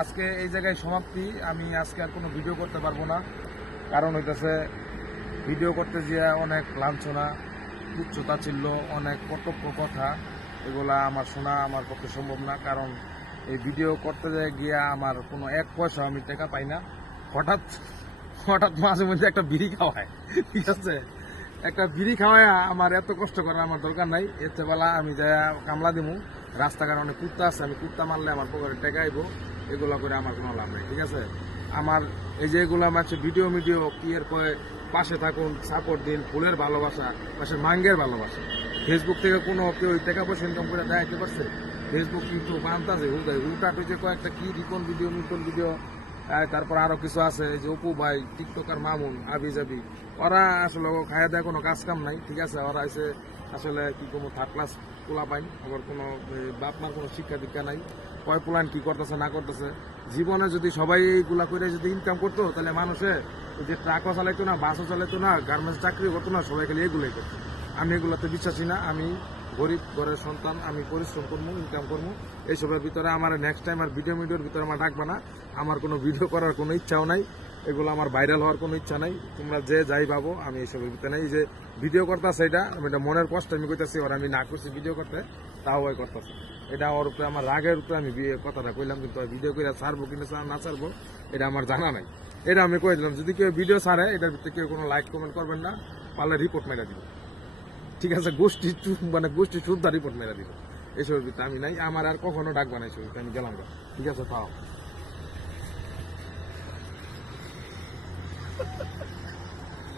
আজকে এই জায়গায় সমাপ্তি। আমি আজকে আর কোনো ভিডিও করতে পারবো না, কারণ হইতেছে ভিডিও করতে গিয়ে অনেক লাঞ্ছনা, তুচ্ছতা ছিল, অনেক কটক্ষ কথা, এগুলা আমার শোনা আমার পক্ষে সম্ভব না। কারণ এই ভিডিও করতে গিয়ে আমার কোনো এক পয়সা আমি টাকা পাই না। হঠাৎ হঠাৎ মাঝে মধ্যে একটা বিড়ি খাওয়ায়, ঠিক আছে, একটা বিড়ি খাওয়ায় আমার এত কষ্ট করার আমার দরকার নাই। এর চেয়ে বেলা আমি যাই কামলা দিমু। রাস্তাঘাট অনেক কুত্তা আছে, আমি কুত্তা মারলে আমার পকেটে টাকা আইব, এগুলো করে আমার কোনো লাভ নেই, ঠিক আছে। আমার এই যে এগুলো আমার ভিডিও কি এর কয়ে পাশে থাকুন, সাপোর্ট দিন, ফুলের ভালোবাসা, পাশে মাঙ্গের ভালোবাসা। ফেসবুক থেকে কোনো কেউ টাকা পয়সা ইনকাম করে দেখাইতে পারছে? ফেসবুক কিন্তু বান্তাছে উল্টা টুইটে কয়েকটা কি রিপন ভিডিও, তারপর আরো কিছু আছে, এই যে অপু ভাই, টিকটকার মামুন, আবি জাবি, ওরা আসলে খায়া দেয় কোনো কাজ কাম নাই, ঠিক আছে। ওরা এসে আসলে কি কোনো থার্ড ক্লাস পোলা পাইন, আবার কোনো বাপ মার কোনো শিক্ষা দীক্ষা নাই। কয় পোলান কি করতেছে না করতেছে। জীবনে যদি সবাই এইগুলা করে যদি ইনকাম করতো, তাহলে মানুষে যে ট্রাকও চালাইতো না, বাসও চালাইতো না, গার্মেন্টস চাকরিও করতো না, সবাই খালি এগুলোই করতো। আমি এগুলোতে বিশ্বাসী না। আমি গরিব ঘরের সন্তান, আমি পরিশ্রম করবো, ইনকাম করবো। এইসবের ভিতরে আমার নেক্সট টাইম আর ভিডিওর ভিতরে আমার ডাকবে না। আমার কোনো ভিডিও করার কোনো ইচ্ছাও নাই, এগুলো আমার ভাইরাল হওয়ার কোনো ইচ্ছা নাই। তোমরা যে যাই ভাবো, আমি এইসবের ভিতরে নাই। যে ভিডিও করতেছে এটা আমি এটা মনের কষ্ট আমি কইতেছি, ওর আমি না করছি ভিডিও করতে, তাও ওই করতেছে। এটা ওর উপরে আমার রাগের উপরে আমি কথাটা কইলাম, কিন্তু ভিডিও করে ছাড়বো কিনা না ছাড়বো এটা আমার জানা নাই। এটা আমি কই দিলাম, যদি কেউ ভিডিও ছাড়ে এটার ভিতরে কেউ কোনো লাইক কমেন্ট করবেন না, পারলে রিপোর্ট মেরা দিব, ঠিক আছে। গোষ্ঠী শুদ্ধ রিপোর্ট মেরা দিব। এইসবের ভিতরে আমি নাই, আমার আর কখনো ডাকবা না, এইসবের আমি গেলাম, ঠিক আছে, পাও।